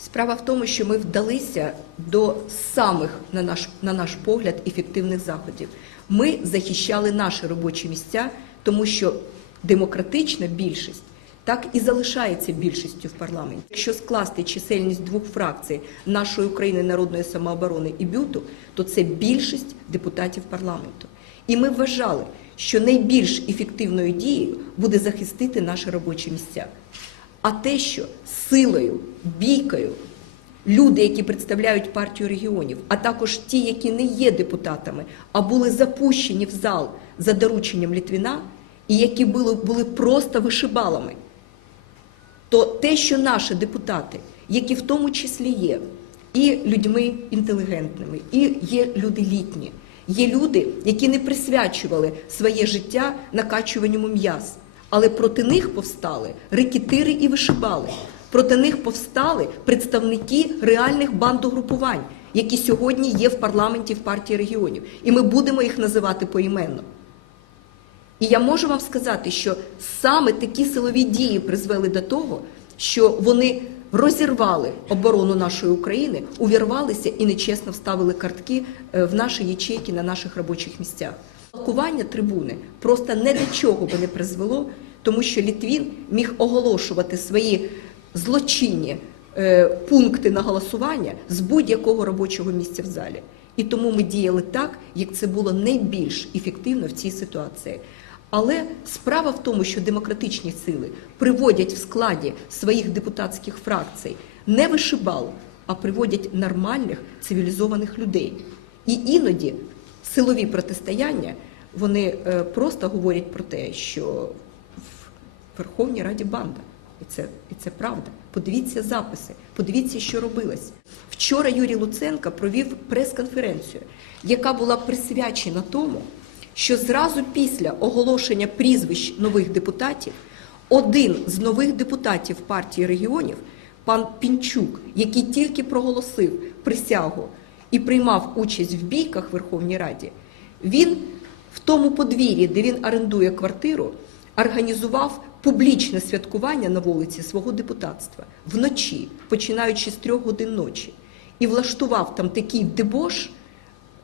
Справа в тому, що ми вдалися до самих, на наш, на наш погляд, ефективних заходів. Ми захищали наші робочі місця, тому що демократична більшість так і залишається більшістю в парламенті. Якщо скласти чисельність двох фракцій нашої України народної самооборони і бюту, то це більшість депутатів парламенту. І ми вважали, що найбільш ефективною дією буде захистити наші робочі місця. А те, що силою, бійкою люди, які представляють партію регіонів, а також ті, які не є депутатами, а були запущені в зал за дорученням Літвіна, і які були, були просто вишибалами, то те, що наші депутати, які в тому числі є і людьми інтелігентними, і є люди літні, є люди, які не присвячували своє життя накачуванню м'яс, але проти них повстали рекетири і вишибали. Проти них повстали представники реальних бандогрупувань, які сьогодні є в парламенті в партії регіонів, і ми будемо їх називати поіменно. І я можу вам сказати, що саме такі силові дії призвели до того, що вони розірвали оборону нашої України, увірвалися і нечесно вставили картки е, в наші ячейки на наших робочих місцях. Блокування трибуни просто не до чого би не призвело, тому що Літвін міг оголошувати свої злочинні е, пункти на голосування з будь-якого робочого місця в залі. І тому ми діяли так, як це було найбільш ефективно в цій ситуації. Але справа в тому, що демократичні сили приводять в складі своїх депутатських фракцій не вишибал, а приводять нормальних цивілізованих людей. І іноді силові протистояння вони е, просто говорять про те, що Верховній Раді банда. І це, і це правда. Подивіться записи, подивіться, що робилось. Вчора Юрій Луценко провів прес-конференцію, яка була присвячена тому, що зразу після оголошення прізвищ нових депутатів один з нових депутатів партії регіонів, пан Пінчук, який тільки проголосив присягу і приймав участь в бійках в Верховній Раді, він в тому подвір'ї, де він орендує квартиру, організував публічне святкування на вулиці свого депутатства вночі, починаючи з трьох годин ночі, і влаштував там такий дебош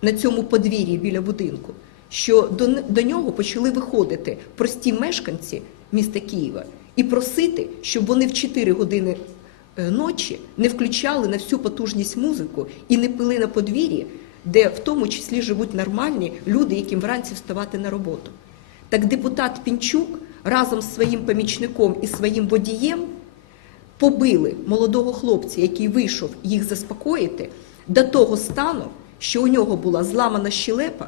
на цьому подвір'ї біля будинку, що до, до нього почали виходити прості мешканці міста Києва і просити, щоб вони в 4 години е, ночі не включали на всю потужність музику і не пили на подвір'ї, де в тому числі живуть нормальні люди, яким вранці вставати на роботу. Так депутат Пінчук разом з своїм помічником і своїм водієм побили молодого хлопця, який вийшов їх заспокоїти, до того стану, що у нього була зламана щелепа,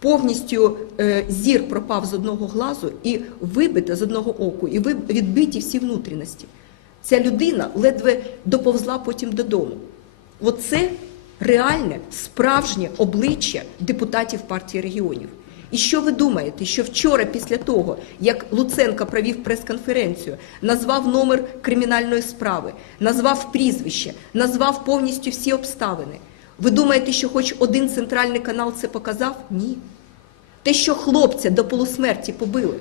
повністю е, зір пропав з одного глазу і вибите з одного оку, і відбиті всі внутрішності. Ця людина ледве доповзла потім додому. Оце реальне, справжнє обличчя депутатів партії регіонів. І що ви думаєте, що вчора, після того, як Луценко провів прес-конференцію, назвав номер кримінальної справи, назвав прізвище, назвав повністю всі обставини? Ви думаєте, що хоч один центральний канал це показав? Ні. Те, що хлопця до полусмерті побили,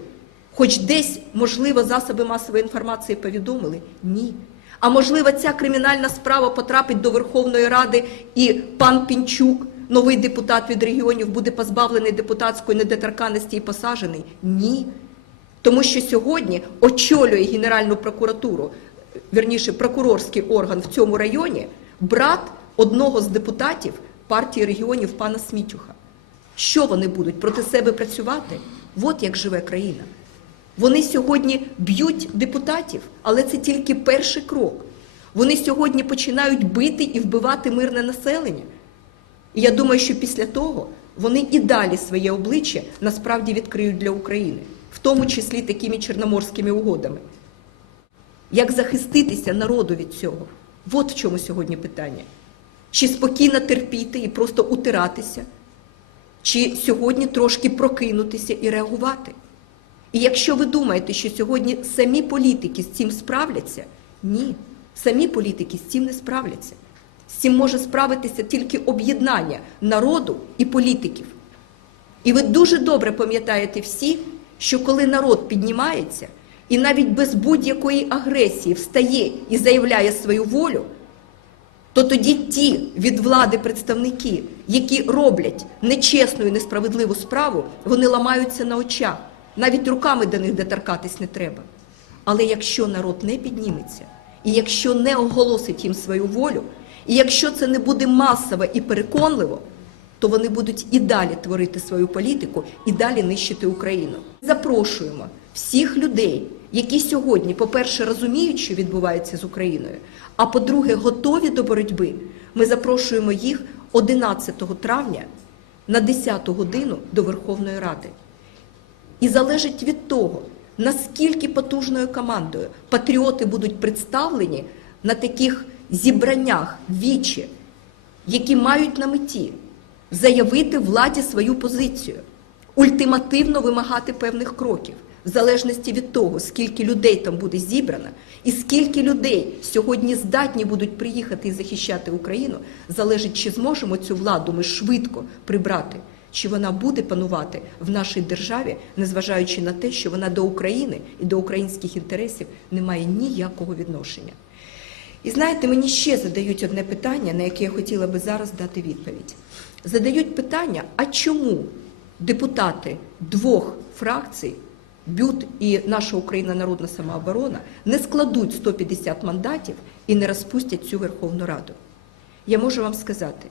хоч десь, можливо, засоби масової інформації повідомили? Ні. А можливо, ця кримінальна справа потрапить до Верховної Ради і пан Пінчук, новий депутат від регіонів, буде позбавлений депутатської недоторканності і посаджений? Ні. Тому що сьогодні очолює Генеральну прокуратуру, вірніше, прокурорський орган в цьому районі, брат одного з депутатів партії регіонів пана Смітюха. Що вони будуть проти себе працювати? От як живе країна. Вони сьогодні б'ють депутатів, але це тільки перший крок. Вони сьогодні починають бити і вбивати мирне населення. І я думаю, що після того вони і далі своє обличчя насправді відкриють для України, в тому числі такими чорноморськими угодами. Як захиститися народу від цього? От в чому сьогодні питання. Чи спокійно терпіти і просто утиратися, чи сьогодні трошки прокинутися і реагувати? І якщо ви думаєте, що сьогодні самі політики з цим справляться, ні, самі політики з цим не справляться. З цим може справитися тільки об'єднання народу і політиків. І ви дуже добре пам'ятаєте всі, що коли народ піднімається, і навіть без будь-якої агресії встає і заявляє свою волю, то тоді ті від влади представники, які роблять нечесну і несправедливу справу, вони ламаються на очах. Навіть руками до них доторкатись не треба. Але якщо народ не підніметься, і якщо не оголосить їм свою волю, і якщо це не буде масово і переконливо, то вони будуть і далі творити свою політику, і далі нищити Україну. Запрошуємо всіх людей, які сьогодні, по-перше, розуміють, що відбувається з Україною, а по-друге, готові до боротьби. Ми запрошуємо їх 11 травня на 10 годину до Верховної Ради. І залежить від того, наскільки потужною командою патріоти будуть представлені на таких зібраннях вічі, які мають на меті заявити владі свою позицію, ультимативно вимагати певних кроків, в залежності від того, скільки людей там буде зібрано, і скільки людей сьогодні здатні будуть приїхати і захищати Україну, залежить, чи зможемо цю владу ми швидко прибрати, чи вона буде панувати в нашій державі, незважаючи на те, що вона до України і до українських інтересів не має ніякого відношення. І знаєте, мені ще задають одне питання, на яке я хотіла би зараз дати відповідь. Задають питання: а чому депутати двох фракцій, БЮТ і наша Україна Народна самооборона, не складуть 150 мандатів і не розпустять цю Верховну Раду? Я можу вам сказати,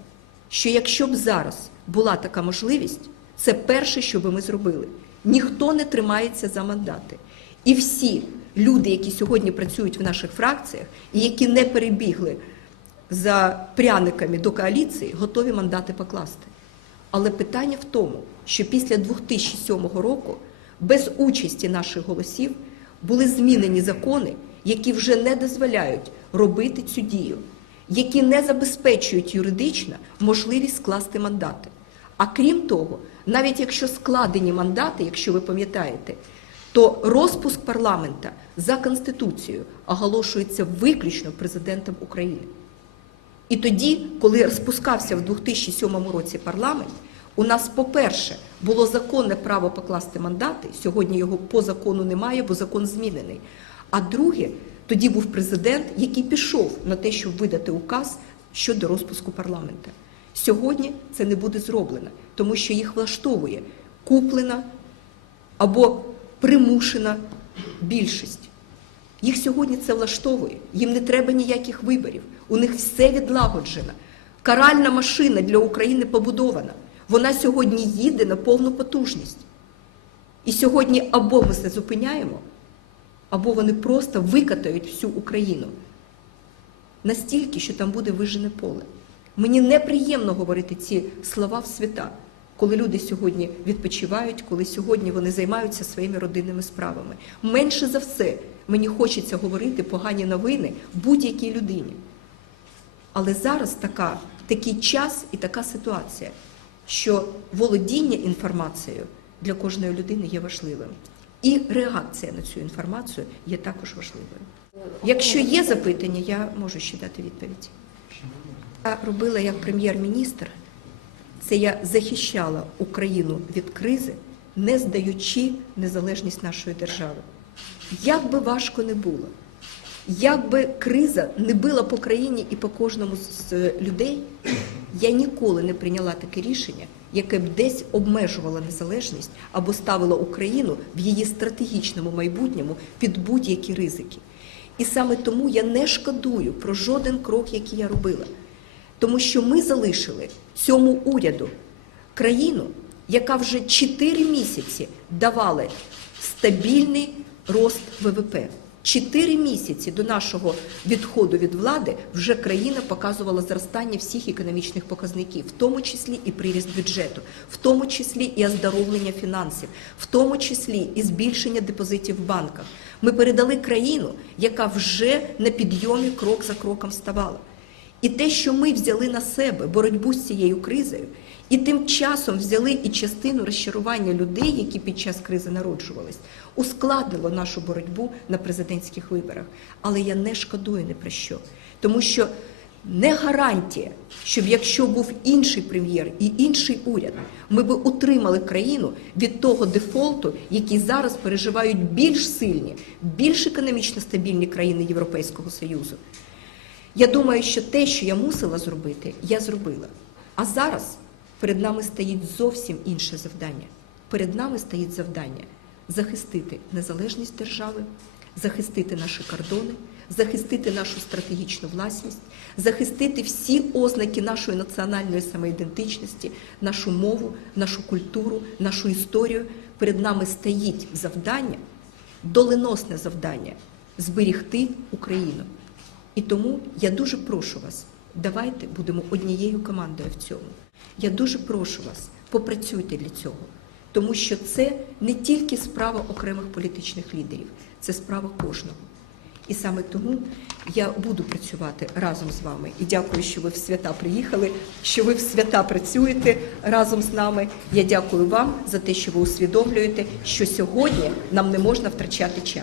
що якщо б зараз була така можливість, це перше, що би ми зробили. Ніхто не тримається за мандати. І всі люди, які сьогодні працюють в наших фракціях і які не перебігли за пряниками до коаліції, готові мандати покласти. Але питання в тому, що після 2007 року без участі наших голосів були змінені закони, які вже не дозволяють робити цю дію, які не забезпечують юридично можливість скласти мандати. А крім того, навіть якщо складені мандати, якщо ви пам'ятаєте, то розпуск парламента за конституцією оголошується виключно президентом України. І тоді, коли розпускався в 2007 році парламент, у нас, по-перше, було законне право покласти мандати. Сьогодні його по закону немає, бо закон змінений. А друге, тоді був президент, який пішов на те, щоб видати указ щодо розпуску парламента. Сьогодні це не буде зроблено, тому що їх влаштовує куплена або примушена більшість. Їх сьогодні це влаштовує. Їм не треба ніяких виборів. У них все відлагоджено. Каральна машина для України побудована. Вона сьогодні їде на повну потужність. І сьогодні або ми це зупиняємо, або вони просто викатають всю Україну настільки, що там буде вижене поле. Мені неприємно говорити ці слова в свята, коли люди сьогодні відпочивають, коли сьогодні вони займаються своїми родинними справами. Менше за все мені хочеться говорити погані новини будь-якій людині. Але зараз така, такий час і така ситуація, що володіння інформацією для кожної людини є важливим. І реакція на цю інформацію є також важливою. Якщо є запитання, я можу ще дати відповідь. Я робила як прем'єр-міністр, це я захищала Україну від кризи, не здаючи незалежність нашої держави. Як би важко не було, як би криза не била по країні і по кожному з е, людей, я ніколи не прийняла таке рішення, яке б десь обмежувало незалежність або ставило Україну в її стратегічному майбутньому під будь-які ризики. І саме тому я не шкодую про жоден крок, який я робила. Тому що ми залишили цьому уряду країну, яка вже 4 місяці давала стабільний рост ВВП. Чотири місяці до нашого відходу від влади вже країна показувала зростання всіх економічних показників, в тому числі і приріст бюджету, в тому числі і оздоровлення фінансів, в тому числі і збільшення депозитів в банках. Ми передали країну, яка вже на підйомі крок за кроком ставала. І те, що ми взяли на себе боротьбу з цією кризою, і тим часом взяли і частину розчарування людей, які під час кризи народжувались, ускладнило нашу боротьбу на президентських виборах. Але я не шкодую ні про що, тому що не гарантія, щоб якщо був інший прем'єр і інший уряд, ми би утримали країну від того дефолту, який зараз переживають більш сильні, більш економічно стабільні країни Європейського Союзу. Я думаю, що те, що я мусила зробити, я зробила. А зараз перед нами стоїть зовсім інше завдання. Перед нами стоїть завдання захистити незалежність держави, захистити наші кордони, захистити нашу стратегічну власність, захистити всі ознаки нашої національної самоідентичності, нашу мову, нашу культуру, нашу історію. Перед нами стоїть завдання, доленосне завдання зберігти Україну. І тому я дуже прошу вас, давайте будемо однією командою в цьому. Я дуже прошу вас, попрацюйте для цього, тому що це не тільки справа окремих політичних лідерів, це справа кожного. І саме тому я буду працювати разом з вами. І дякую, що ви в свята приїхали, що ви в свята працюєте разом з нами. Я дякую вам за те, що ви усвідомлюєте, що сьогодні нам не можна втрачати час.